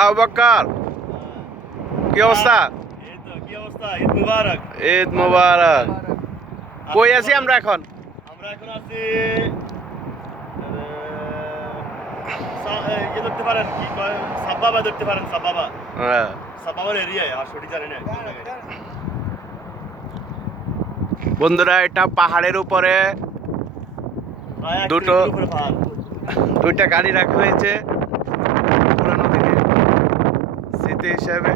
আবু বকর, কি অবস্থা? এই তো কি অবস্থা? ঈদ মুবারক। ঈদ মুবারক। কই আছি আমরা এখন? আমরা এখন আছি ইয়ে ধরতে পারেন, কি কয়, সাব্বাবা ধরতে পারেন, সাব্বাবা। হ্যাঁ। সাব্বাবার এরিয়ায়, আর সঠিক জানি না। বন্ধুরা, এটা পাহাড়ের উপরে প্রায় 1 দুটো কিলোমিটার উপরে পাহাড়। দুইটা গাড়ি রাখা হয়েছে পুরানো দিনের স্মৃতি হিসাবে।